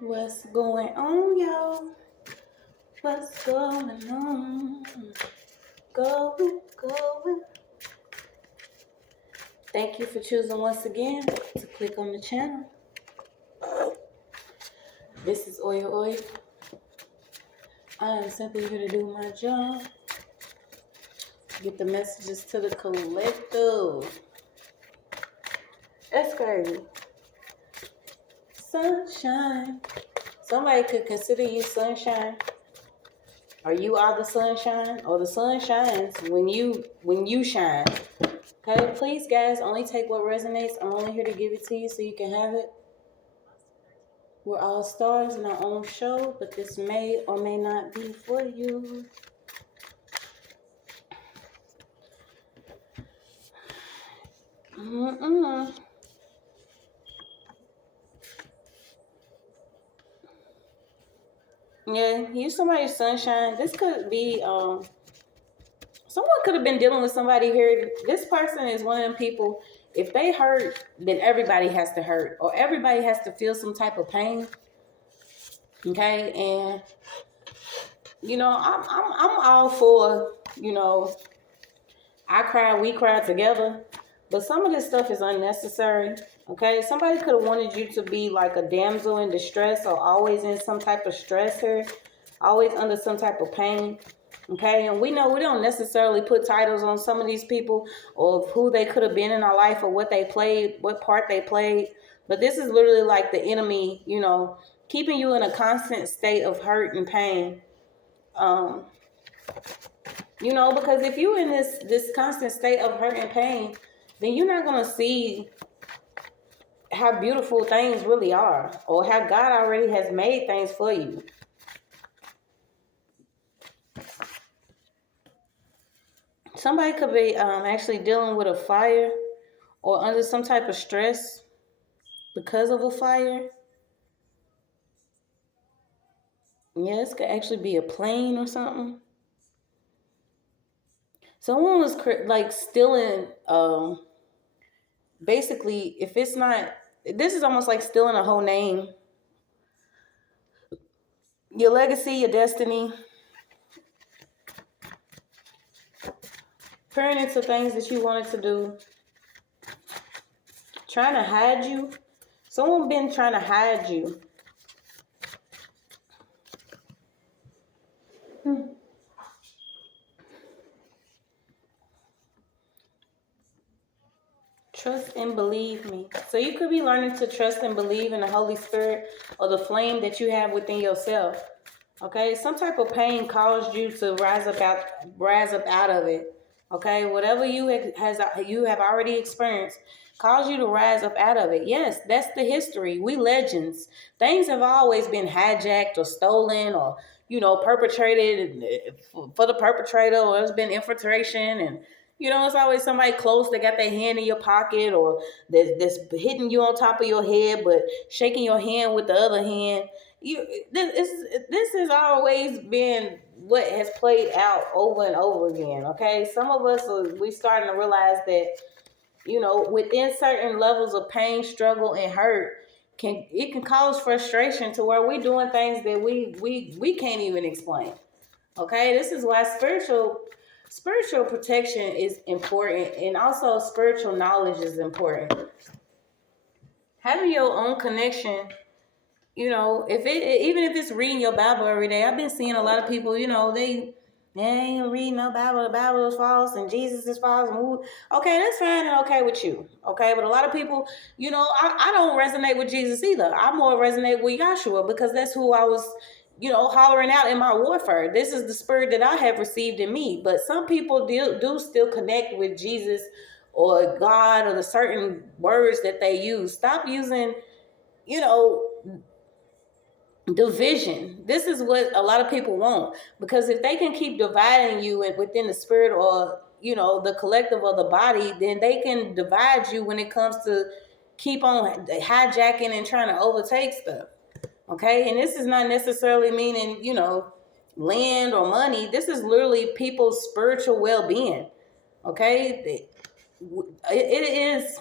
What's going on, y'all? What's going on? Going. Thank you for choosing once again to click on the channel. This is OYAOY. I am simply here to do my job. Get the messages to the collective. That's crazy. Sunshine. Somebody could consider you sunshine. Or you are the sunshine. Or the sun shines when you shine. Okay, please, guys, only take what resonates. I'm only here to give it to you so you can have it. We're all stars in our own show, but this may or may not be for you. Yeah, you somebody's sunshine. This could be, someone could have been dealing with somebody here. This person is one of them people, if they hurt, then everybody has to hurt. Or everybody has to feel some type of pain. Okay, and, I'm all for, I cry, we cry together. But some of this stuff is unnecessary. Okay, somebody could have wanted you to be like a damsel in distress or always in some type of stress here, always under some type of pain. Okay, and we know we don't necessarily put titles on some of these people or who they could have been in our life or what they played, what part they played. But this is literally like the enemy, keeping you in a constant state of hurt and pain. Because if you're in this constant state of hurt and pain, then you're not going to see how beautiful things really are or how God already has made things for you. Somebody could be actually dealing with a fire or under some type of stress because of a fire. Yeah, this could actually be a plane or something. Someone was like stealing, basically, if it's not, this is almost like stealing a whole name. Your legacy, your destiny. Turning into things that you wanted to do. Trying to hide you. Someone been trying to hide you. Trust and believe me. So you could be learning to trust and believe in the Holy Spirit or the flame that you have within yourself. Okay, some type of pain caused you to rise up out of it. Okay, whatever you have already experienced caused you to rise up out of it. Yes, that's the history. We legends. Things have always been hijacked or stolen or perpetrated for the perpetrator, or it's been infiltration, and it's always somebody close that got their hand in your pocket or that's hitting you on top of your head but shaking your hand with the other hand. This has always been what has played out over and over again. Okay, some of us we starting to realize that within certain levels of pain, struggle, and hurt can cause frustration to where we're doing things that we can't even explain. Okay, this is why spiritual protection is important, and also spiritual knowledge is important. Having your own connection. Even if it's reading your Bible every day. I've been seeing a lot of people, they ain't reading no Bible. The Bible is false and Jesus is false. Okay, that's fine and okay with you. Okay, but a lot of people, I don't resonate with Jesus either. I more resonate with Yahshua because that's who I was, hollering out in my warfare. This is the spirit that I have received in me. But some people do still connect with Jesus or God or the certain words that they use. Stop using, division. This is what a lot of people want, because if they can keep dividing you within the spirit or the collective of the body, then they can divide you when it comes to keep on hijacking and trying to overtake stuff. Okay, and this is not necessarily meaning land or money. This is literally people's spiritual well-being. Okay, it is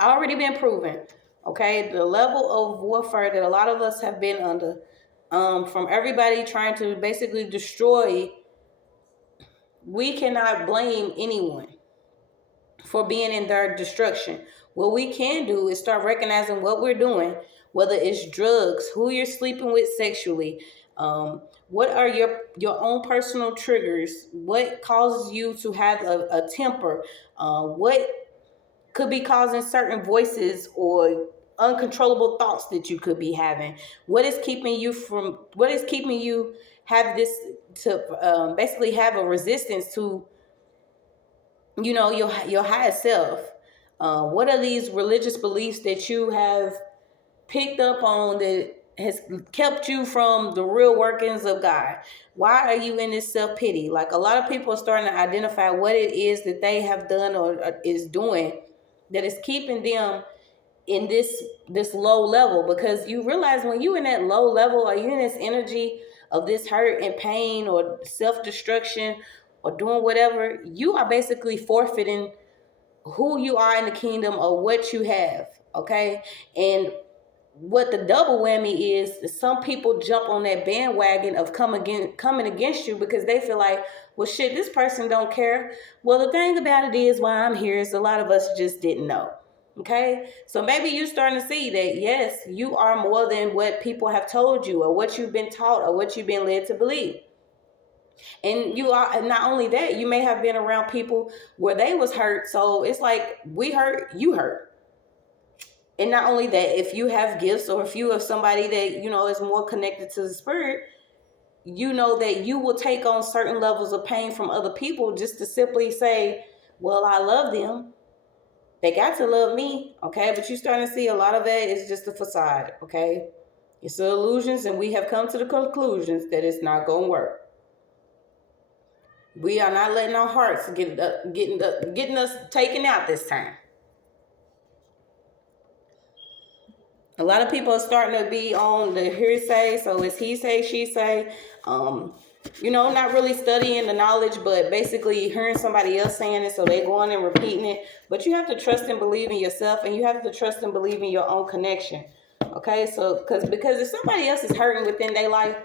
already been proven. Okay, the level of warfare that a lot of us have been under, from everybody trying to basically destroy, we cannot blame anyone for being in their destruction. What we can do is start recognizing what we're doing, whether it's drugs, who you're sleeping with sexually, what are your own personal triggers, what causes you to have a temper, what could be causing certain voices or uncontrollable thoughts that you could be having. What is keeping you have this to basically have a resistance to, your higher self. What are these religious beliefs that you have picked up on that has kept you from the real workings of God? Why are you in this self-pity? Like, a lot of people are starting to identify what it is that they have done or is doing that is keeping them in this low level, because you realize when you in that low level, or you in this energy of this hurt and pain or self-destruction or doing whatever, you are basically forfeiting who you are in the kingdom or what you have. Okay. And what the double whammy is some people jump on that bandwagon of coming against you because they feel like, well, shit, this person don't care. Well, the thing about it is, why I'm here is a lot of us just didn't know. Okay, so maybe you're starting to see that, yes, you are more than what people have told you or what you've been taught or what you've been led to believe. And you are, and not only that, you may have been around people where they was hurt, so it's like, we hurt, you hurt. And not only that, if you have gifts or if you have somebody that, is more connected to the spirit, you know that you will take on certain levels of pain from other people just to simply say, well, I love them. They got to love me. Okay. But you're starting to see a lot of that is just a facade. Okay. It's illusions, and we have come to the conclusions that it's not going to work. We are not letting our hearts getting us taken out this time. A lot of people are starting to be on the hearsay, so it's he say, she say. Not really studying the knowledge, but basically hearing somebody else saying it, so they going and repeating it. But you have to trust and believe in yourself, and you have to trust and believe in your own connection. Okay, so because if somebody else is hurting within their life,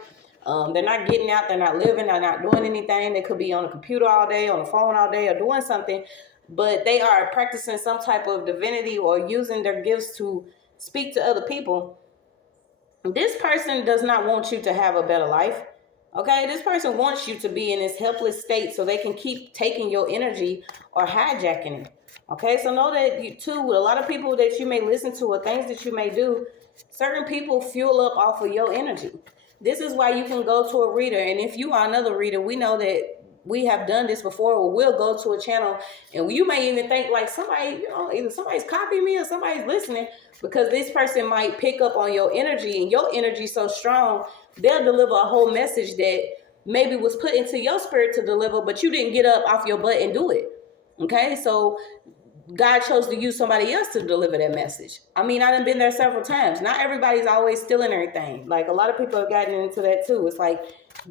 they're not getting out, they're not living, they're not doing anything. They could be on a computer all day, on the phone all day, or doing something, but they are practicing some type of divinity or using their gifts to speak to other people. This person does not want you to have a better life. Okay, this person wants you to be in this helpless state so they can keep taking your energy or hijacking it. Okay, so know that you too, with a lot of people that you may listen to or things that you may do, certain people fuel up off of your energy. This is why you can go to a reader, and if you are another reader, we know that we have done this before, or we'll go to a channel and you may even think like somebody, either somebody's copying me or somebody's listening, because this person might pick up on your energy, and your energy is so strong, they'll deliver a whole message that maybe was put into your spirit to deliver, but you didn't get up off your butt and do it. Okay, so God chose to use somebody else to deliver that message. I mean, I done been there several times. Not everybody's always stealing everything. Like, a lot of people have gotten into that too. It's like,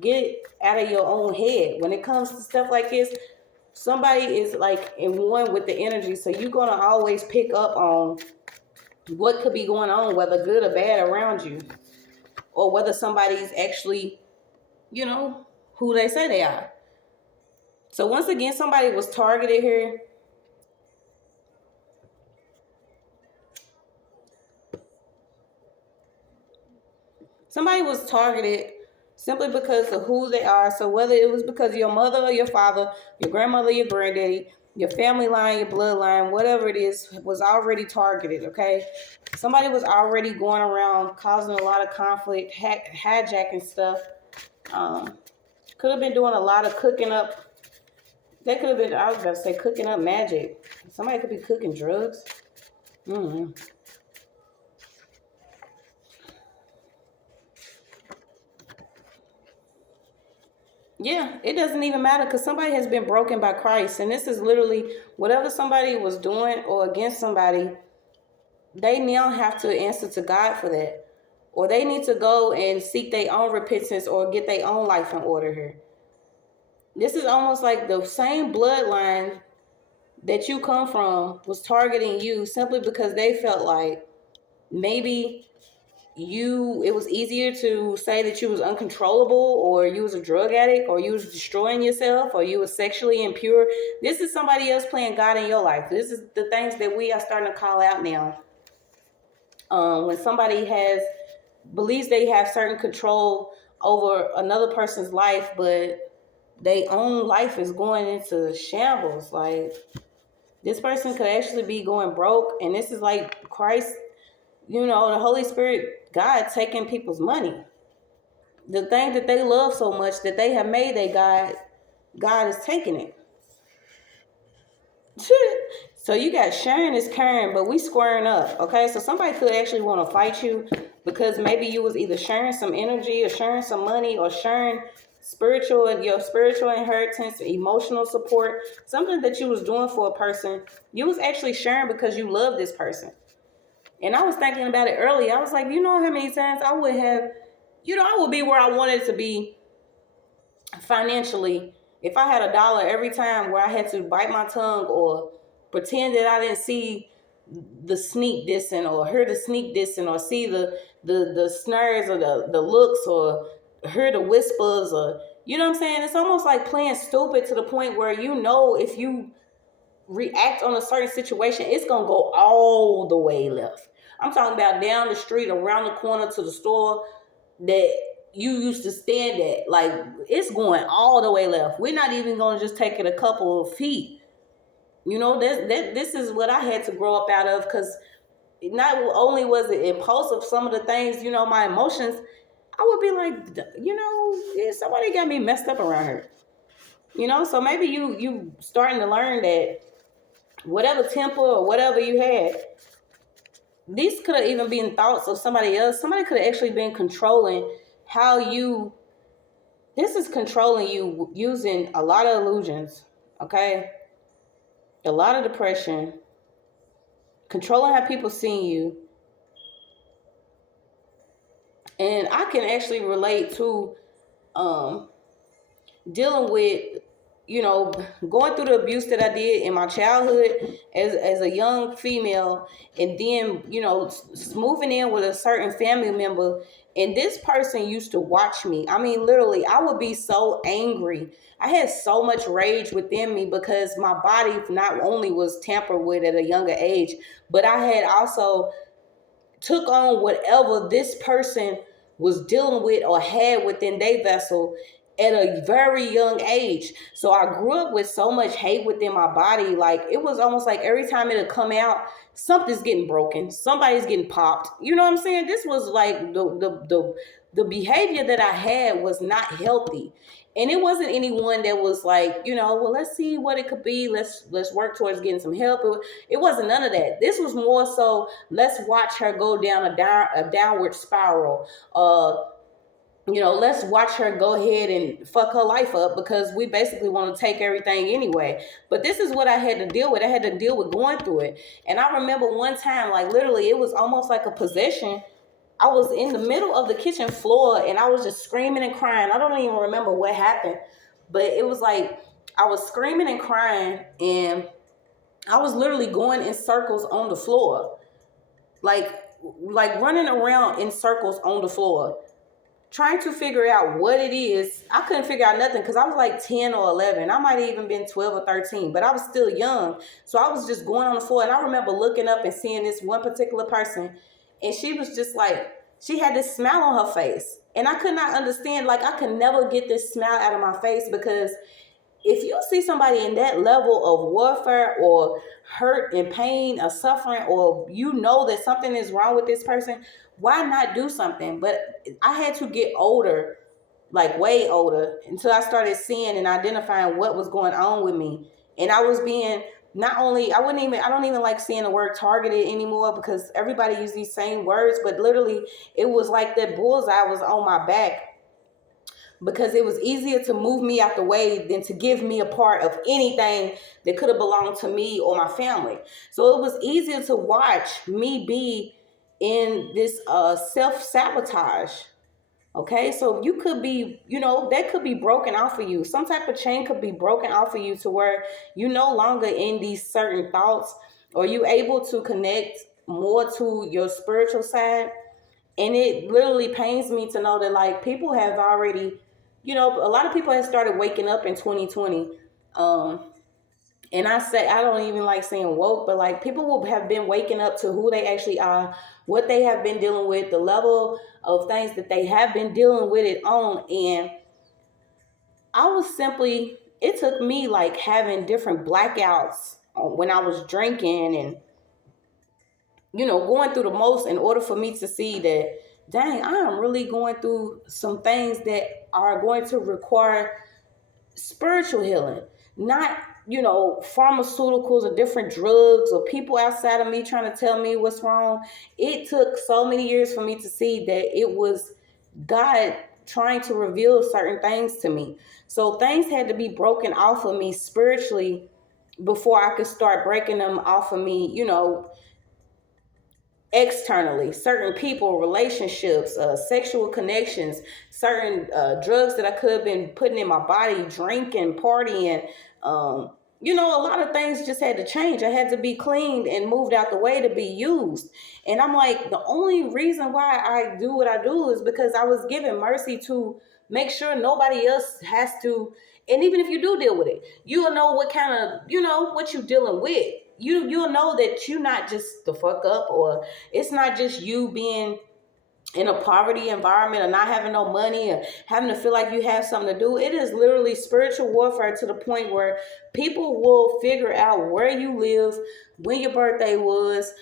get out of your own head. When it comes to stuff like this, somebody is like in one with the energy. So you're going to always pick up on what could be going on, whether good or bad around you, or whether somebody's actually, who they say they are. So once again, somebody was targeted here. Somebody was targeted simply because of who they are. So whether it was because of your mother or your father, your grandmother, your granddaddy, your family line, your bloodline, whatever it is, was already targeted, okay? Somebody was already going around causing a lot of conflict, hijacking stuff. Could have been doing a lot of cooking up. They could have been, I was about to say, cooking up magic. Somebody could be cooking drugs. Mm-hmm. Yeah, it doesn't even matter, because somebody has been broken by Christ. And this is literally whatever somebody was doing or against somebody, they now have to answer to God for that. Or they need to go and seek their own repentance or get their own life in order here. This is almost like the same bloodline that you come from was targeting you simply because they felt like maybe it was easier to say that you was uncontrollable, or you was a drug addict, or you was destroying yourself, or you was sexually impure. This is somebody else playing God in your life. This is the things that we are starting to call out now. When somebody believes they have certain control over another person's life, but their own life is going into shambles. Like, this person could actually be going broke, and this is like Christ, the Holy Spirit, God taking people's money. The thing that they love so much that they have made their God is taking it. So you got sharing is caring, but we squaring up, okay? So somebody could actually want to fight you because maybe you was either sharing some energy, or sharing some money, or sharing your spiritual inheritance, emotional support, something that you was doing for a person. You was actually sharing because you love this person. And I was thinking about it earlier. I was like, you know how many times I would have, I would be where I wanted to be financially if I had $1 every time where I had to bite my tongue or pretend that I didn't see the sneak dissing, or hear the sneak dissing, or see the snares, or the looks, or hear the whispers, or you know what I'm saying? It's almost like playing stupid to the point where if you react on a certain situation, it's gonna go all the way left. I'm talking about down the street, around the corner to the store that you used to stand at. Like, it's going all the way left. We're not even gonna just take it a couple of feet. This is what I had to grow up out of, because not only was it impulsive, some of the things, my emotions, I would be like, yeah, somebody got me messed up around here. So maybe you starting to learn that whatever temper or whatever you had, these could have even been thoughts of somebody else. Somebody could have actually been controlling this is controlling you using a lot of illusions, okay? A lot of depression, controlling how people see you. And I can actually relate to dealing with, going through the abuse that I did in my childhood as a young female, and then, moving in with a certain family member. And this person used to watch me. I mean, literally, I would be so angry. I had so much rage within me because my body not only was tampered with at a younger age, but I had also took on whatever this person was dealing with or had within their vessel at a very young age. So I grew up with so much hate within my body. Like, it was almost like every time it'd come out, something's getting broken, somebody's getting popped. You know what I'm saying? This was like the behavior that I had was not healthy. And it wasn't anyone that was like, well, let's see what it could be. Let's work towards getting some help. It wasn't none of that. This was more so, let's watch her go down a downward spiral. Let's watch her go ahead and fuck her life up because we basically want to take everything anyway. But this is what I had to deal with. I had to deal with going through it. And I remember one time, like, literally, it was almost like a possession. I was in the middle of the kitchen floor and I was just screaming and crying. I don't even remember what happened, but it was like I was screaming and crying, and I was literally going in circles on the floor, like running around in circles on the floor, trying to figure out what it is. I couldn't figure out nothing because I was like 10 or 11. I might have even been 12 or 13, but I was still young. So I was just going on the floor, and I remember looking up and seeing this one particular person, and she was just like, she had this smile on her face. And I could not understand, like, I could never get this smile out of my face, because if you see somebody in that level of warfare or hurt and pain or suffering, or that something is wrong with this person, why not do something? But I had to get older, like way older, until I started seeing and identifying what was going on with me. And I was being, not only, I don't even like seeing the word targeted anymore, because everybody uses these same words, but literally it was like that bullseye was on my back, because it was easier to move me out the way than to give me a part of anything that could have belonged to me or my family. So it was easier to watch me be in this self-sabotage. Okay, so you could be, that could be broken off of you. Some type of chain could be broken off of you to where you no longer in these certain thoughts, or you able to connect more to your spiritual side. And it literally pains me to know that like people have already, a lot of people have started waking up in 2020. And I don't even like saying woke, but like people will have been waking up to who they actually are, what they have been dealing with, the level of things that they have been dealing with it on. And it took me like having different blackouts when I was drinking and, going through the most in order for me to see that, dang, I am really going through some things that are going to require spiritual healing, not, pharmaceuticals or different drugs or people outside of me trying to tell me what's wrong. It took so many years for me to see that it was God trying to reveal certain things to me. So things had to be broken off of me spiritually before I could start breaking them off of me, externally. Certain people, relationships, sexual connections, certain drugs that I could have been putting in my body, drinking, partying. A lot of things just had to change. I had to be cleaned and moved out the way to be used. And I'm like, the only reason why I do what I do is because I was given mercy to make sure nobody else has to. And even if you do deal with it, you'll know what kind of, what you're dealing with. You'll know that you're not just the fuck up, or it's not just you being in a poverty environment or not having no money or having to feel like you have something to do. It is literally spiritual warfare to the point where people will figure out where you live, when your birthday was,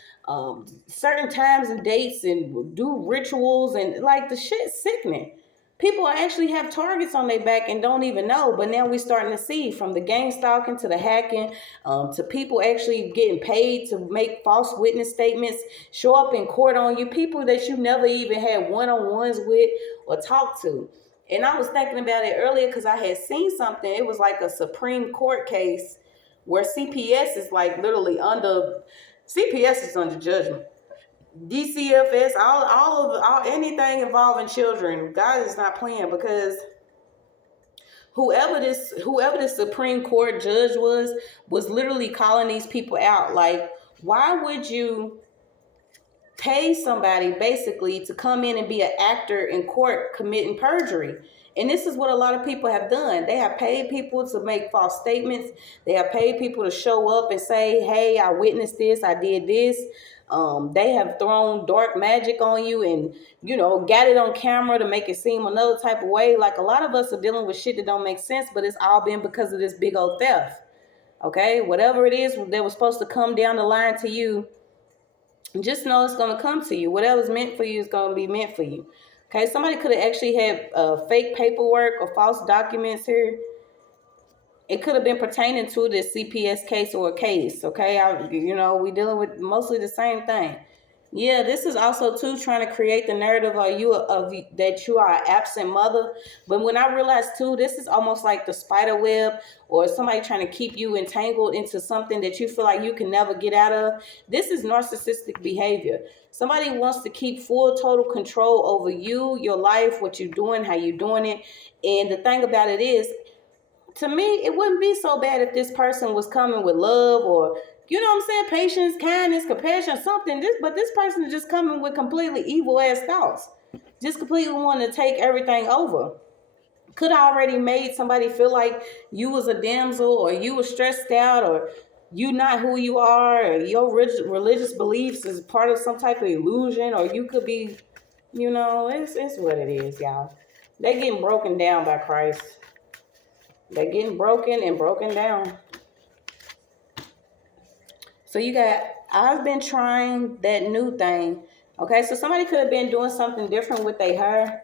certain times and dates, and do rituals, and like the shit's sickening. People actually have targets on their back and don't even know. But now we're starting to see, from the gang stalking to the hacking, to people actually getting paid to make false witness statements, show up in court on you, people that you never even had one-on-ones with or talked to. And I was thinking about it earlier because I had seen something. It was like a Supreme Court case where CPS is like literally CPS is under judgment. DCFS, all anything involving children, God is not playing, because whoever this Supreme Court judge was literally calling these people out. Like, why would you pay somebody basically to come in and be an actor in court committing perjury? And this is what a lot of people have done. They have paid people to make false statements. They have paid people to show up and say, hey, I witnessed this, I did this. They have thrown dark magic on you and, got it on camera to make it seem another type of way. Like, a lot of us are dealing with shit that don't make sense, but it's all been because of this big old theft. Okay? Whatever it is that was supposed to come down the line to you, just know it's going to come to you. Whatever's meant for you is going to be meant for you. Okay, somebody could have actually had fake paperwork or false documents here. It could have been pertaining to this CPS case or a case. Okay, we dealing with mostly the same thing. Yeah, this is also too trying to create the narrative of that you are an absent mother. But when I realized too, this is almost like the spider web, or somebody trying to keep you entangled into something that you feel like you can never get out of. This is narcissistic behavior. Somebody wants to keep full total control over you, your life, what you're doing, how you're doing it. And the thing about it is, to me, it wouldn't be so bad if this person was coming with love, or, patience, kindness, compassion, something. But this person is just coming with completely evil ass thoughts. Just completely wanting to take everything over. Could have already made somebody feel like you was a damsel, or you were stressed out, or you not who you are, or your religious beliefs is part of some type of illusion, or you could be, it's what it is, y'all. They're getting broken down by Christ. They're getting broken and broken down. So I've been trying that new thing. Okay, so somebody could have been doing something different with their hair.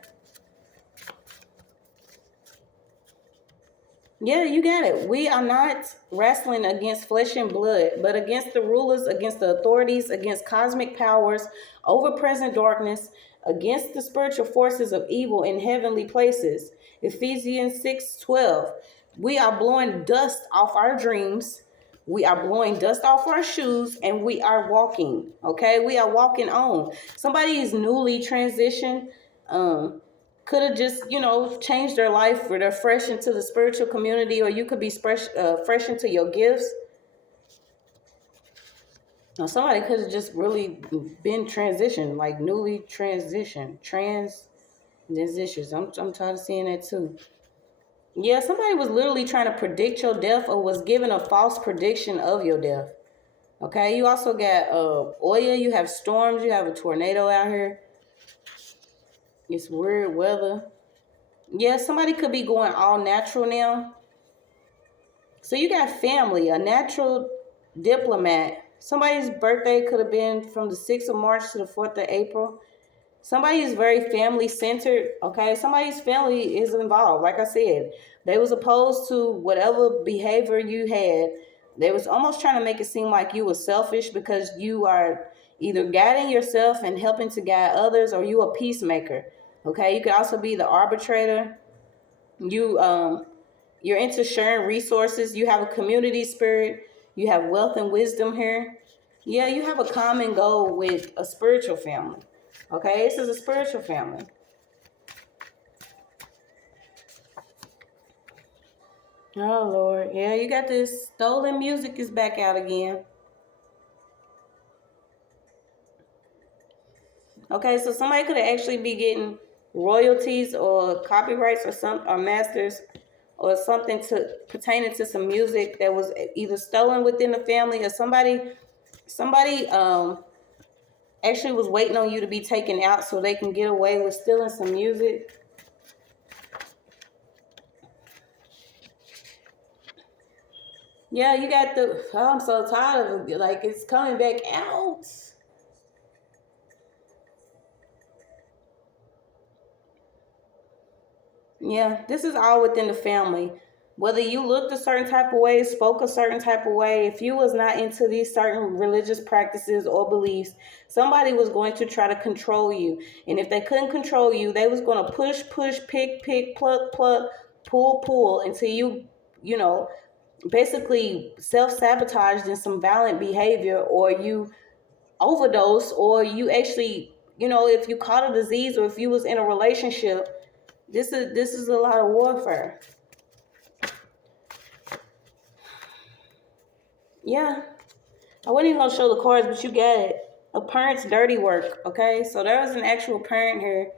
Yeah, you got it. We are not wrestling against flesh and blood, but against the rulers, against the authorities, against cosmic powers, over present darkness, against the spiritual forces of evil in heavenly places. Ephesians 6:12. We are blowing dust off our dreams. We are blowing dust off our shoes, and we are walking. Okay, we are walking on. Somebody is newly transitioned. Could have just, changed their life, or they're fresh into the spiritual community, or you could be fresh into your gifts. Now, somebody could have just really been transitioned, like newly transitioned, transitions. I'm tired of seeing that too. Yeah, somebody was literally trying to predict your death or was given a false prediction of your death. Okay, you also got Oya, you have storms, you have a tornado out here. It's weird weather. Yeah, somebody could be going all natural now. So you got family, a natural diplomat. Somebody's birthday could have been from the 6th of March to the 4th of April. Somebody is very family centered, okay? Somebody's family is involved. Like I said, they was opposed to whatever behavior you had. They was almost trying to make it seem like you were selfish because you are either guiding yourself and helping to guide others, or you a peacemaker. Okay, you could also be the arbitrator. You're into sharing resources. You have a community spirit. You have wealth and wisdom here. Yeah, you have a common goal with a spiritual family. Okay, this is a spiritual family. Oh, Lord. Yeah, you got this stolen music is back out again. Okay, so somebody could actually be getting royalties or copyrights or masters or something to pertaining to some music that was either stolen within the family, or somebody actually was waiting on you to be taken out so they can get away with stealing some music. Yeah, you got I'm so tired of it. Like, it's coming back out. Yeah, this is all within the family. Whether you looked a certain type of way, spoke a certain type of way, if you was not into these certain religious practices or beliefs, somebody was going to try to control you. And if they couldn't control you, they was going to push, pick, pluck, pull until you know, basically self-sabotaged in some violent behavior, or you overdose, or you actually, if you caught a disease, or if you was in a relationship. This is a lot of warfare. Yeah, I wasn't even gonna show the cards, but you got it. A parent's dirty work. Okay, so there was an actual parent here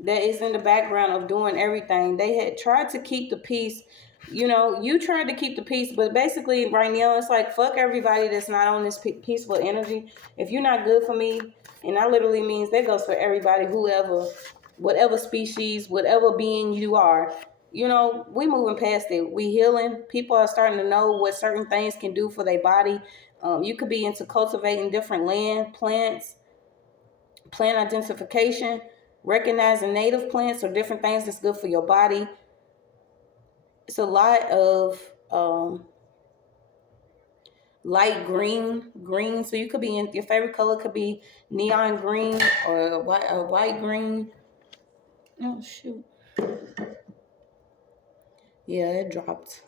that is in the background of doing everything. They had tried to keep the peace. You tried to keep the peace, but basically right now it's like, fuck everybody that's not on this peaceful energy. If you're not good for me, and that literally means that goes for everybody, whoever, whatever species, whatever being you are. We moving past it. We healing. People are starting to know what certain things can do for their body. You could be into cultivating different land, plants, plant identification, recognizing native plants or different things that's good for your body. It's a lot of light green. So you could be in your favorite color could be neon green or a white green. Oh shoot! Yeah, it dropped.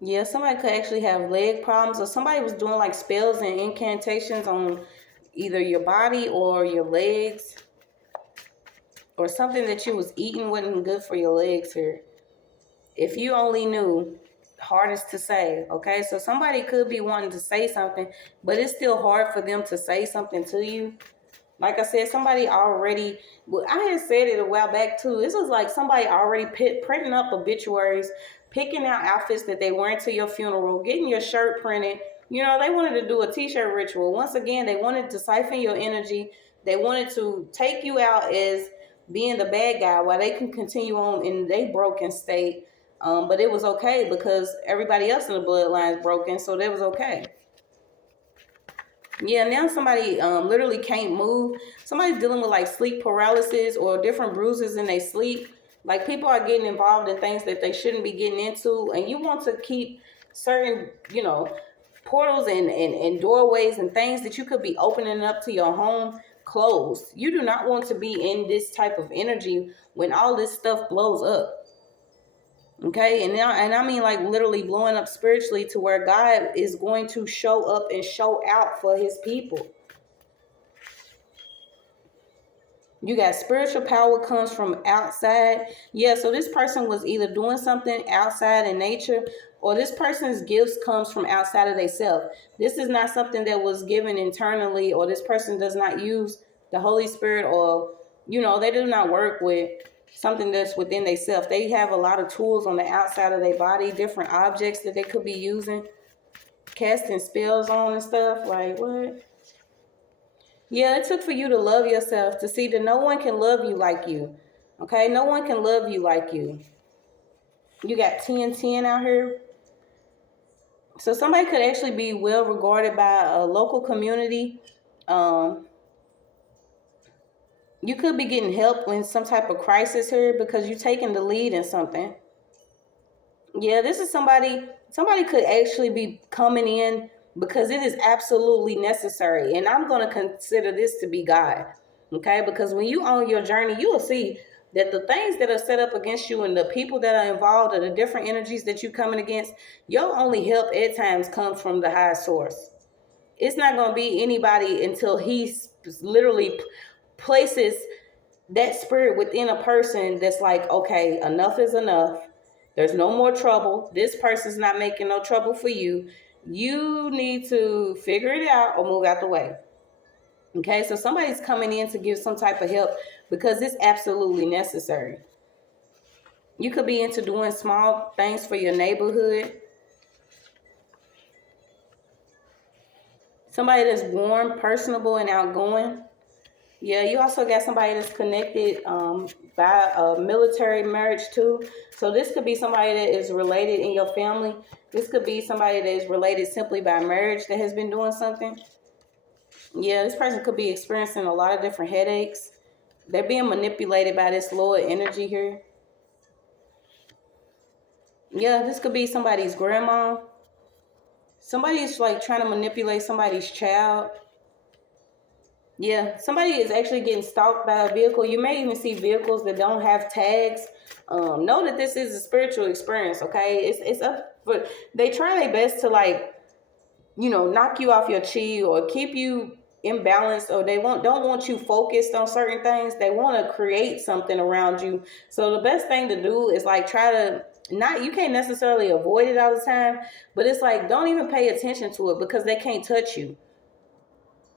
Yeah, somebody could actually have leg problems, or somebody was doing like spells and incantations on either your body or your legs, or something that you was eating wasn't good for your legs here. If you only knew, hardest to say. Okay, so somebody could be wanting to say something, but it's still hard for them to say something to you. Like I said, somebody already, well, I had said it a while back too. This was like somebody already printing up obituaries, picking out outfits that they wearing to your funeral, getting your shirt printed. They wanted to do a t-shirt ritual. Once again, they wanted to siphon your energy. They wanted to take you out as being the bad guy while they can continue on in their broken state. But it was okay because everybody else in the bloodline is broken, so that was okay. Yeah, now somebody literally can't move. Somebody's dealing with like sleep paralysis or different bruises in their sleep. Like, people are getting involved in things that they shouldn't be getting into, and you want to keep certain, portals and doorways and things that you could be opening up to your home closed. You do not want to be in this type of energy when all this stuff blows up. Okay, and I mean like literally blowing up spiritually to where God is going to show up and show out for his people. You got spiritual power comes from outside. Yeah, so this person was either doing something outside in nature, or this person's gifts comes from outside of themselves. This is not something that was given internally, or this person does not use the Holy Spirit, or, they do not work with something that's within themselves. They have a lot of tools on the outside of their body, different objects that they could be using, casting spells on and stuff. Like, what? Yeah, it took for you to love yourself, to see that no one can love you like you. Okay? No one can love you like you. You got 10 out here. So somebody could actually be well regarded by a local community. You could be getting help in some type of crisis here because you're taking the lead in something. Yeah, this is somebody could actually be coming in because it is absolutely necessary. And I'm going to consider this to be God. Okay? Because when you on your journey, you will see that the things that are set up against you and the people that are involved or the different energies that you're coming against, your only help at times comes from the high source. It's not going to be anybody until he literally places that spirit within a person that's like, okay, enough is enough. There's no more trouble. This person's not making no trouble for you. You need to figure it out or move out the way. Okay, so somebody's coming in to give some type of help because it's absolutely necessary. You could be into doing small things for your neighborhood. Somebody that's warm, personable, and outgoing. Yeah, you also got somebody that's connected by a military marriage too. So this could be somebody that is related in your family. This could be somebody that is related simply by marriage that has been doing something. Yeah, this person could be experiencing a lot of different headaches. They're being manipulated by this lower energy here. Yeah, this could be somebody's grandma. Somebody's like trying to manipulate somebody's child. Yeah, somebody is actually getting stalked by a vehicle. You may even see vehicles that don't have tags. Know that this is a spiritual experience, okay? It's up for, they try their best to like, knock you off your chi or keep you imbalanced, or they don't want you focused on certain things. They want to create something around you. So the best thing to do is like try to you can't necessarily avoid it all the time, but it's like don't even pay attention to it because they can't touch you.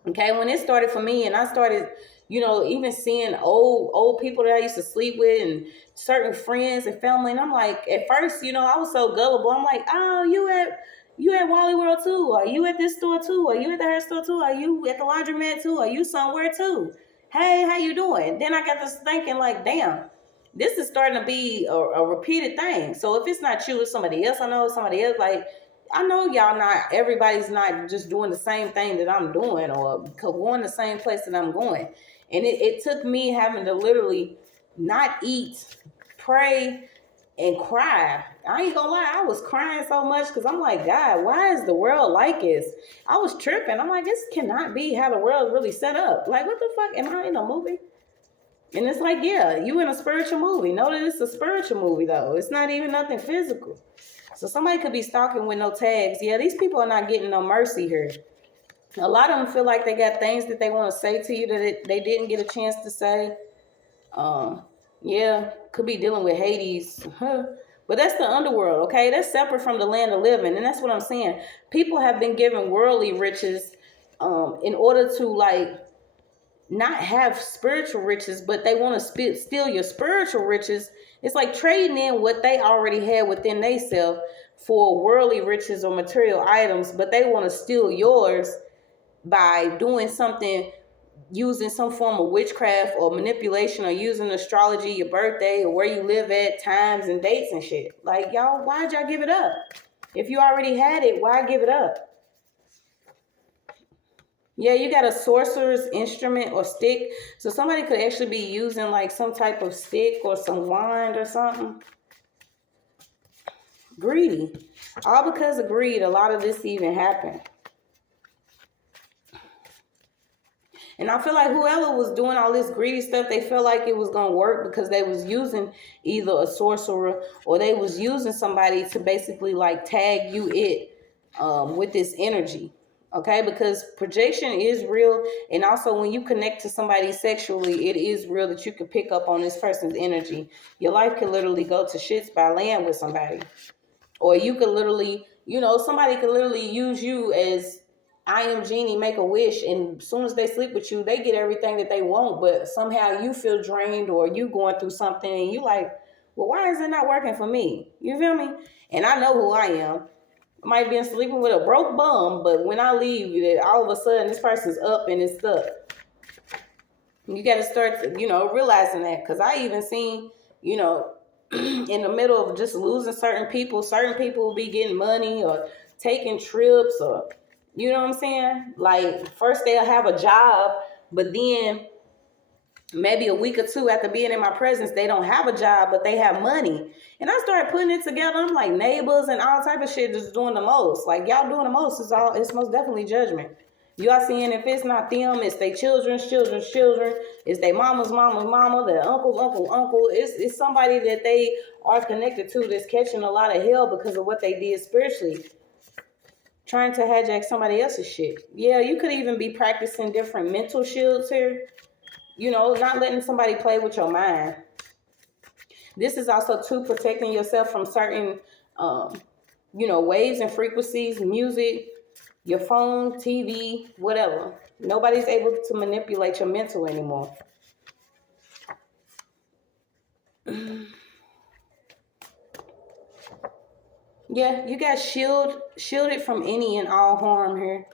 Okay, when it started for me and I started, even seeing old people that I used to sleep with and certain friends and family, and I'm like, at first, I was so gullible. I'm like, oh, you at Wally World too? Are you at this store too? Are you at the hair store too? Are you at the laundromat too? Are you somewhere too? Hey, how you doing? Then I got this thinking like, damn, this is starting to be a repeated thing. So if it's not you, it's somebody else. I know somebody else. Like, I know everybody's not just doing the same thing that I'm doing or going the same place that I'm going. And it took me having to literally not eat, pray, and cry. I ain't gonna lie, I was crying so much because I'm like, God, why is the world like this? I was tripping. I'm like, this cannot be how the world is really set up. Like, what the fuck? Am I in a movie? And it's like, yeah, you in a spiritual movie. Know that it's a spiritual movie, though. It's not even nothing physical. So somebody could be stalking with no tags. Yeah, these people are not getting no mercy here. A lot of them feel like they got things that they want to say to you that they didn't get a chance to say. Yeah, could be dealing with Hades. But that's the underworld, okay? That's separate from the land of living. And that's what I'm saying. People have been given worldly riches in order to, like, not have spiritual riches, but they want to steal your spiritual riches. It's like trading in what they already had within themselves for worldly riches or material items, but they want to steal yours by doing something, using some form of witchcraft or manipulation, or using astrology, your birthday, or where you live at, times and dates and shit. Like, y'all, why'd y'all give it up? If you already had it, why give it up? Yeah, you got a sorcerer's instrument or stick. So somebody could actually be using like some type of stick or some wand or something. Greedy. All because of greed, a lot of this even happened. And I feel like whoever was doing all this greedy stuff, they felt like it was going to work because they was using either a sorcerer or they was using somebody to basically like tag you with this energy. Okay, because projection is real. And also when you connect to somebody sexually, it is real that you can pick up on this person's energy. Your life can literally go to shits by land with somebody. Or you could literally, somebody could literally use you as I am Genie, make a wish, and as soon as they sleep with you, they get everything that they want, but somehow you feel drained or you going through something and you like, well, why is it not working for me? You feel me? And I know who I am. I might be sleeping with a broke bum, but when I leave, all of a sudden this person's up and it's stuck. You got to start, realizing that, because I even seen, in the middle of just losing certain people will be getting money or taking trips or, you know what I'm saying? Like, first they'll have a job, but then maybe a week or two after being in my presence, they don't have a job, but they have money. And I started putting it together. I'm like, neighbors and all type of shit just doing the most. Like, y'all doing the most. It's most definitely judgment. Y'all seeing if it's not them, it's their children's children. It's their mama's mama, their uncle's uncle. It's somebody that they are connected to that's catching a lot of hell because of what they did spiritually. Trying to hijack somebody else's shit. Yeah, you could even be practicing different mental shields here. Not letting somebody play with your mind. This is also too protecting yourself from certain, waves and frequencies, music, your phone, TV, whatever. Nobody's able to manipulate your mental anymore. Yeah, you got shielded from any and all harm here.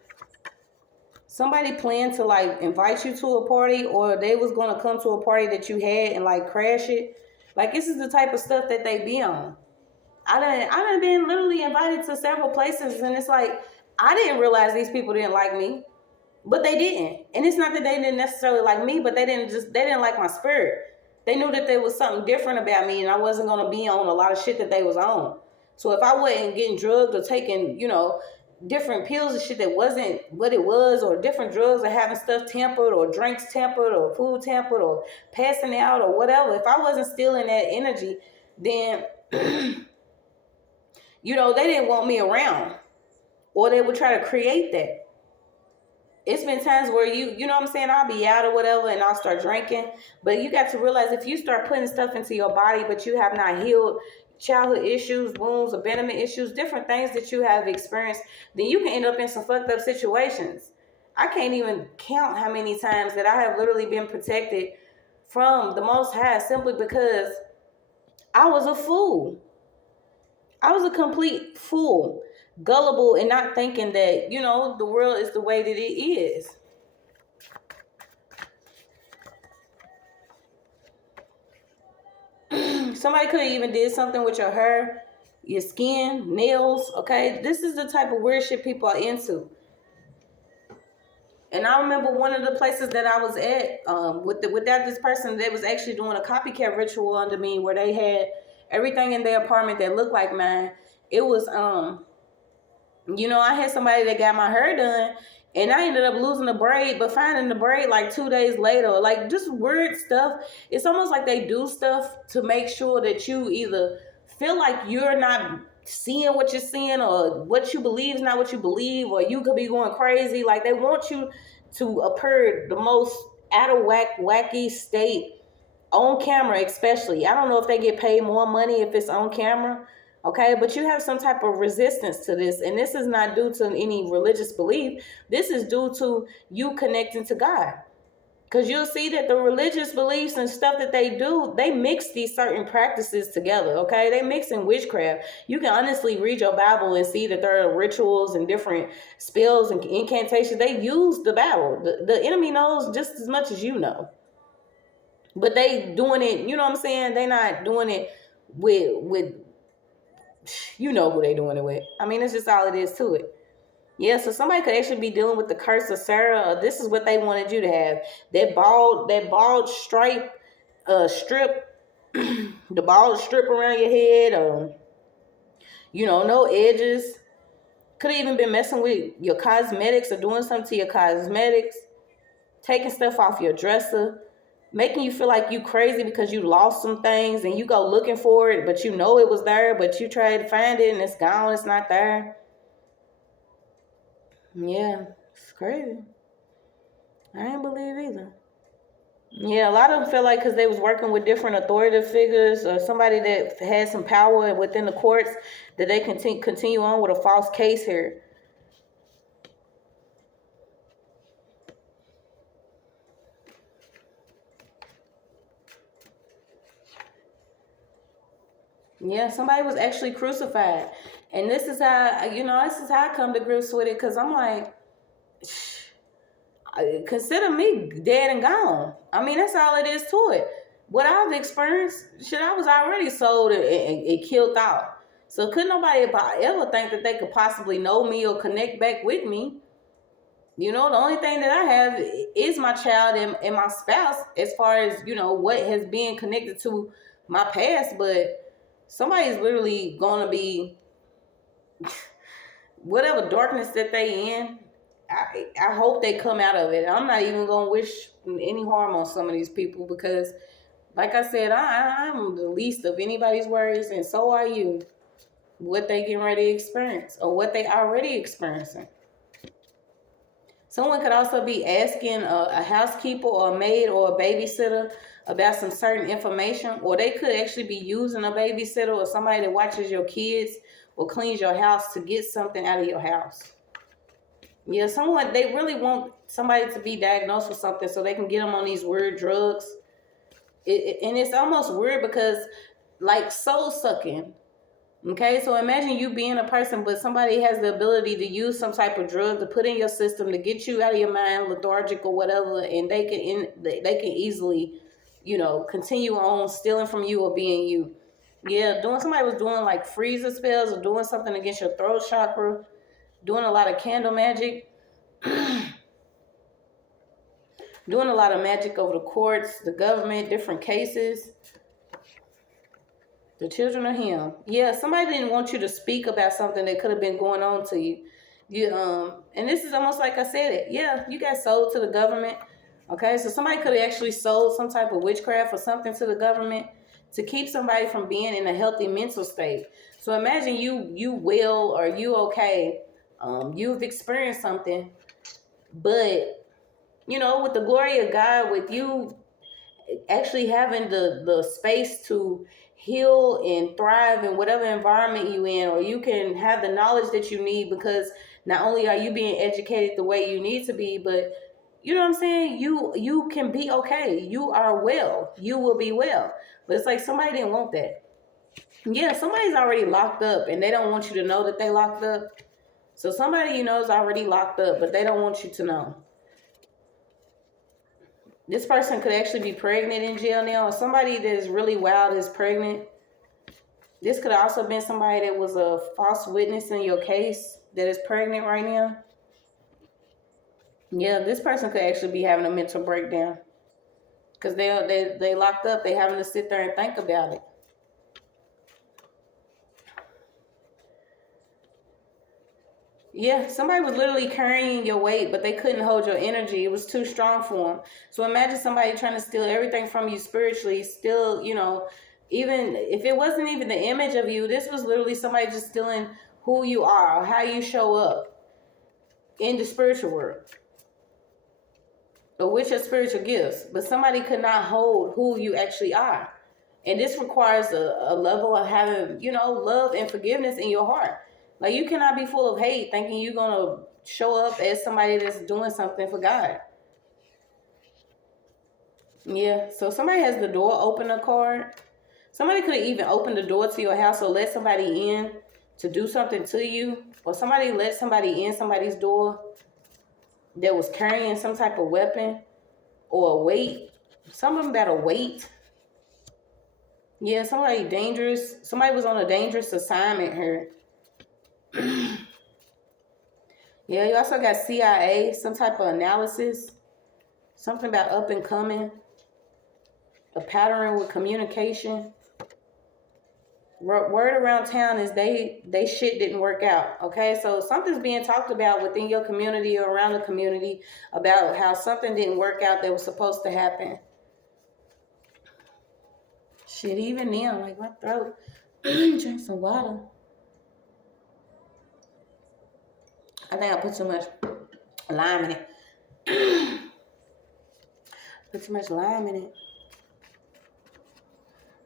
Somebody planned to like invite you to a party, or they was gonna come to a party that you had and like crash it. Like, this is the type of stuff that they be on. I done been literally invited to several places, and it's like, I didn't realize these people didn't like me, but they didn't. And it's not that they didn't necessarily like me, but they didn't like my spirit. They knew that there was something different about me, and I wasn't gonna be on a lot of shit that they was on. So if I wasn't getting drugged or taking, different pills and shit that wasn't what it was, or different drugs, or having stuff tampered, or drinks tampered, or food tampered, or passing out, or whatever, if I wasn't stealing that energy, then they didn't want me around, or they would try to create that. It's been times where you know what I'm saying, I'll be out or whatever and I'll start drinking, but you got to realize, if you start putting stuff into your body but you have not healed childhood issues, wounds, abandonment issues, different things that you have experienced, then you can end up in some fucked up situations. I can't even count how many times that I have literally been protected from the Most High simply because I was a fool. I was a complete fool, gullible, and not thinking that, the world is the way that it is. Somebody could have even did something with your hair, your skin, nails, okay? This is the type of weird shit people are into. And I remember one of the places that I was at without this person, they was actually doing a copycat ritual under me, where they had everything in their apartment that looked like mine. It was, I had somebody that got my hair done, and I ended up losing the braid, but finding the braid like 2 days later. Like, just weird stuff. It's almost like they do stuff to make sure that you either feel like you're not seeing what you're seeing, or what you believe is not what you believe, or you could be going crazy. Like, they want you to appear the most out of whack, wacky state on camera, especially. I don't know if they get paid more money if it's on camera. Okay, but you have some type of resistance to this, and this is not due to any religious belief. This is due to you connecting to God. Because you'll see that the religious beliefs and stuff that they do, they mix these certain practices together, okay? They mix in witchcraft. You can honestly read your Bible and see that there are rituals and different spells and incantations. They use the Bible. The enemy knows just as much as you know. But they doing it, you know what I'm saying? They not doing it with you know who they doing it with. I mean, it's just all it is to it. Yeah, so somebody could actually be dealing with the curse of Sarah. This is what they wanted you to have. That bald stripe strip, the bald strip around your head, no edges. Could have even been messing with your cosmetics, or doing something to your cosmetics, taking stuff off your dresser, making you feel like you crazy because you lost some things and you go looking for it, but you know it was there, but you try to find it and it's gone, it's not there. Yeah, it's crazy. I ain't believe either. Yeah, a lot of them feel like because they was working with different authoritative figures or somebody that had some power within the courts that they continue on with a false case here. Yeah, somebody was actually crucified. And this is how, this is how I come to grips with it, because I'm like, consider me dead and gone. I mean, that's all it is to it. What I've experienced, shit, I was already sold and killed out. So couldn't nobody ever think that they could possibly know me or connect back with me. The only thing that I have is my child and my spouse, as far as, what has been connected to my past. But somebody's literally going to be, whatever darkness that they in, I hope they come out of it. I'm not even going to wish any harm on some of these people, because, like I said, I'm the least of anybody's worries, and so are you. What they getting ready to experience, or what they already experiencing. Someone could also be asking a housekeeper or a maid or a babysitter about some certain information, or they could actually be using a babysitter or somebody that watches your kids or cleans your house to get something out of your house. Yeah, they really want somebody to be diagnosed with something so they can get them on these weird drugs. And it's almost weird because, like, soul sucking. Okay, so imagine you being a person, but somebody has the ability to use some type of drug to put in your system to get you out of your mind, lethargic or whatever, and they can easily, continue on stealing from you or being you. Yeah, somebody was doing like freezer spells or doing something against your throat chakra, doing a lot of candle magic, doing a lot of magic over the courts, the government, different cases. The children of him. Yeah, somebody didn't want you to speak about something that could have been going on to you. And this is almost like I said it. Yeah, you got sold to the government. Okay, so somebody could have actually sold some type of witchcraft or something to the government to keep somebody from being in a healthy mental state. So imagine you well, or you okay. You've experienced something, but with the glory of God, with you actually having the space to heal and thrive in whatever environment you in, or you can have the knowledge that you need, because not only are you being educated the way you need to be, but you know what I'm saying, you can be okay. You are well. You will be well. But it's like somebody didn't want that. Yeah, somebody's already locked up and they don't want you to know that they locked up. So somebody is already locked up, but they don't want you to know. This person could actually be pregnant in jail now, or somebody that is really wild is pregnant. This could have also been somebody that was a false witness in your case that is pregnant right now. Yeah, this person could actually be having a mental breakdown because they locked up. They having to sit there and think about it. Yeah, somebody was literally carrying your weight, but they couldn't hold your energy. It was too strong for them. So imagine somebody trying to steal everything from you spiritually, still, even if it wasn't even the image of you, this was literally somebody just stealing who you are, or how you show up in the spiritual world, or with your spiritual gifts. But somebody could not hold who you actually are. And this requires a level of having, love and forgiveness in your heart. Like, you cannot be full of hate thinking you're going to show up as somebody that's doing something for God. Yeah, so somebody has the door opener card. Somebody could have even opened the door to your house or let somebody in to do something to you. Or somebody let somebody in somebody's door that was carrying some type of weapon or a weight. Some of them got a weight. Yeah, somebody dangerous. Somebody was on a dangerous assignment here. Yeah, you also got CIA, some type of analysis, something about up and coming, a pattern with communication. Word around town is they shit didn't work out. Okay, so something's being talked about within your community or around the community about how something didn't work out that was supposed to happen. Shit, even now, like, my throat. Drink some water. I think I put too much lime in it. Put too much lime in it.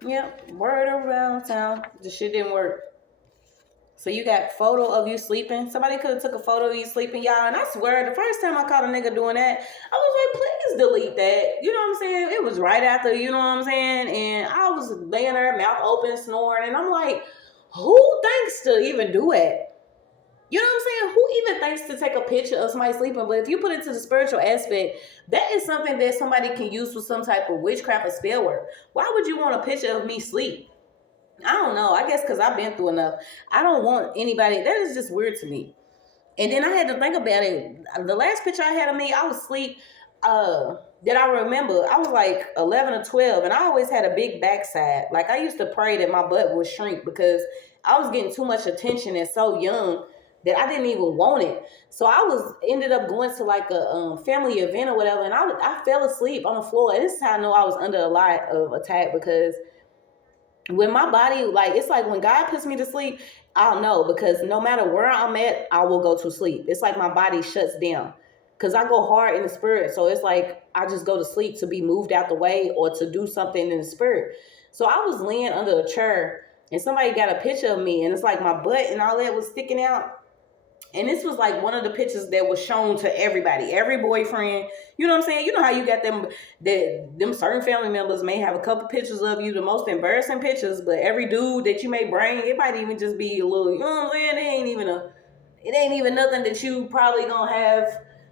Yep, word around town. The shit didn't work. So you got photo of you sleeping. Somebody could have took a photo of you sleeping, y'all. And I swear, the first time I caught a nigga doing that, I was like, please delete that. You know what I'm saying? It was right after, you know what I'm saying? And I was laying there, mouth open, snoring. And I'm like, who thinks to even do it? You know what I'm saying? Who even thinks to take a picture of somebody sleeping? But if you put it to the spiritual aspect, that is something that somebody can use for some type of witchcraft or spell work. Why would you want a picture of me sleep? I don't know. I guess because I've been through enough. I don't want anybody. That is just weird to me. And then I had to think about it. The last picture I had of me, I was asleep. That I remember, I was like 11 or 12, and I always had a big backside. Like, I used to pray that my butt would shrink because I was getting too much attention and so young that I didn't even want it. So I ended up going to like a family event or whatever, and I fell asleep on the floor. And this is how I know I was under a lot of attack, because when my body, like, it's like when God puts me to sleep, I'll know, because no matter where I'm at, I will go to sleep. It's like my body shuts down because I go hard in the spirit. So it's like I just go to sleep to be moved out the way or to do something in the spirit. So I was laying under a chair and somebody got a picture of me, and it's like my butt and all that was sticking out. And this was like one of the pictures that was shown to everybody, every boyfriend. You know what I'm saying? You know how you got them certain family members may have a couple pictures of you, the most embarrassing pictures, but every dude that you may bring, it might even just be a little, you know what I'm saying? It ain't even nothing that you probably gonna have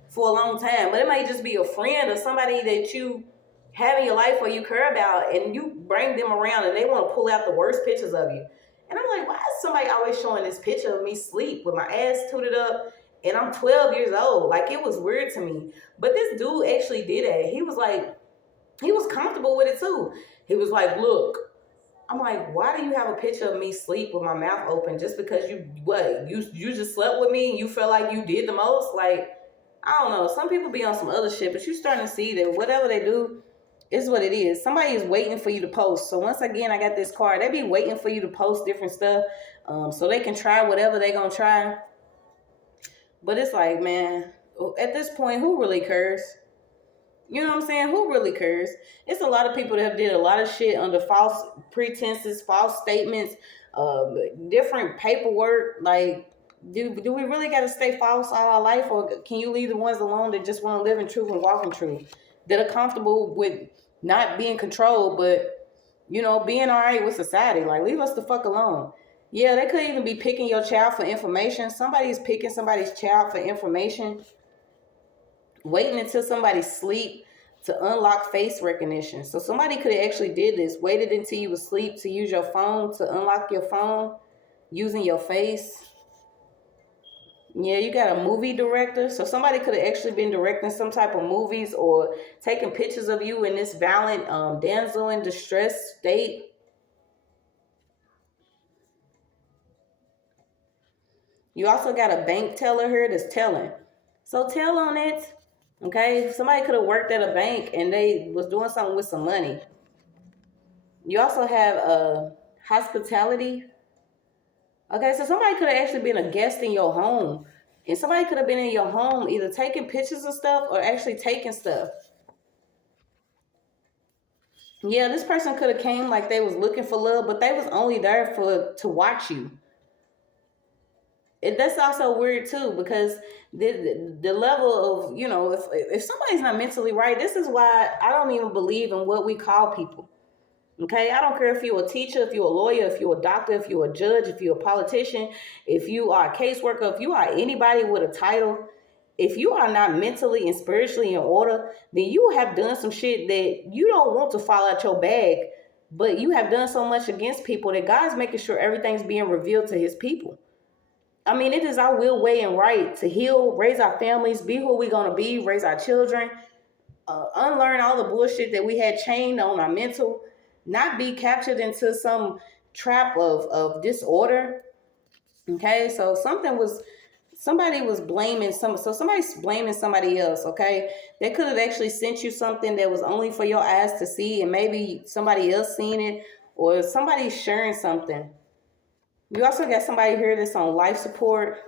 for a long time. But it might just be a friend or somebody that you have in your life or you care about, and you bring them around and they want to pull out the worst pictures of you. And I'm like, why is somebody always showing this picture of me sleep with my ass tooted up and I'm 12 years old? Like, it was weird to me. But this dude actually did it. He was like, he was comfortable with it too. He was like, look. I'm like, why do you have a picture of me sleep with my mouth open just because you just slept with me and you felt like you did the most? Like, I don't know. Some people be on some other shit, but you starting to see that whatever they do, it's what it is. Somebody is waiting for you to post. So once again, I got this card. They be waiting for you to post different stuff, so they can try whatever they gonna try. But it's like, man, at this point, who really cares? You know what I'm saying? Who really cares? It's a lot of people that have did a lot of shit under false pretenses, false statements, different paperwork. Like, do we really got to stay false all our life, or can you leave the ones alone that just want to live in truth and walk in truth, that are comfortable with not being controlled, but, you know, being all right with society? Like, leave us the fuck alone. Yeah, they could even be picking your child for information. Somebody's picking somebody's child for information, waiting until somebody sleep to unlock face recognition. So somebody could have actually did this, waited until you was asleep to use your phone to unlock your phone using your face. Yeah, you got a movie director. So somebody could have actually been directing some type of movies or taking pictures of you in this violent damsel in distress state. You also got a bank teller here that's telling. So tell on it. Okay, somebody could have worked at a bank and they was doing something with some money. You also have hospitality. Okay, so somebody could have actually been a guest in your home. And somebody could have been in your home either taking pictures of stuff or actually taking stuff. Yeah, this person could have came like they was looking for love, but they was only there to watch you. That's also weird too, because the level of, you know, if somebody's not mentally right, this is why I don't even believe in what we call people. Okay, I don't care if you're a teacher, if you're a lawyer, if you're a doctor, if you're a judge, if you're a politician, if you are a caseworker, if you are anybody with a title, if you are not mentally and spiritually in order, then you have done some shit that you don't want to fall out your bag, but you have done so much against people that God's making sure everything's being revealed to his people. I mean, it is our will, way, and right to heal, raise our families, be who we're going to be, raise our children, unlearn all the bullshit that we had chained on our mental, not be captured into some trap of disorder. Okay, so somebody was blaming so somebody's blaming somebody else. Okay, they could have actually sent you something that was only for your eyes to see, and maybe somebody else seen it, or somebody's sharing something. You also got somebody here that's on life support.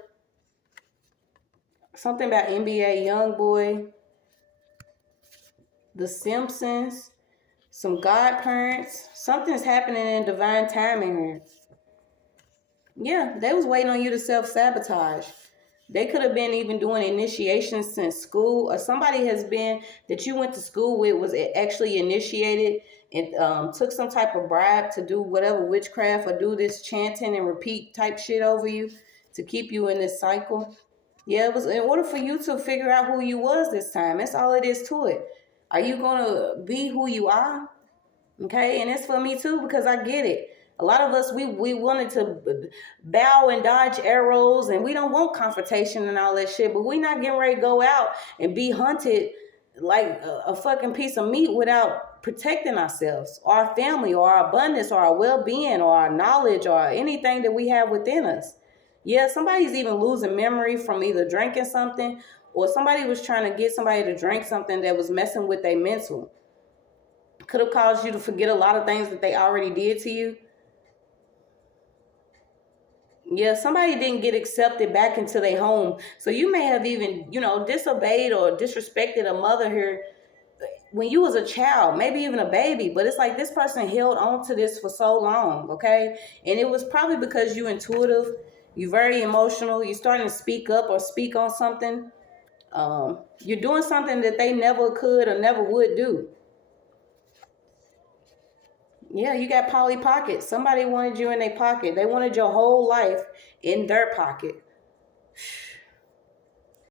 Something about NBA young boy. The Simpsons, some godparents. Something's happening in divine timing here. Yeah, they was waiting on you to self-sabotage. They could have been even doing initiations since school, or somebody has been that you went to school with was actually initiated and took some type of bribe to do whatever witchcraft or do this chanting and repeat type shit over you to keep you in this cycle. Yeah, it was in order for you to figure out who you was this time. That's all it is to it. Are you gonna be who you are? Okay, and it's for me too because I get it. A lot of us we wanted to bow and dodge arrows, and we don't want confrontation and all that shit. But we not getting ready to go out and be hunted like a fucking piece of meat without protecting ourselves, or our family, or our abundance, or our well-being, or our knowledge, or anything that we have within us. Yeah, somebody's even losing memory from either drinking something, or somebody was trying to get somebody to drink something that was messing with their mental. Could have caused you to forget a lot of things that they already did to you. Yeah, somebody didn't get accepted back into their home. So you may have even, disobeyed or disrespected a mother here when you was a child, maybe even a baby. But it's like this person held on to this for so long, okay? And it was probably because you intuitive, you very emotional, you starting to speak up or speak on something. You're doing something that they never could or never would do. Yeah, you got Polly Pocket. Somebody wanted you in their pocket. They wanted your whole life in their pocket.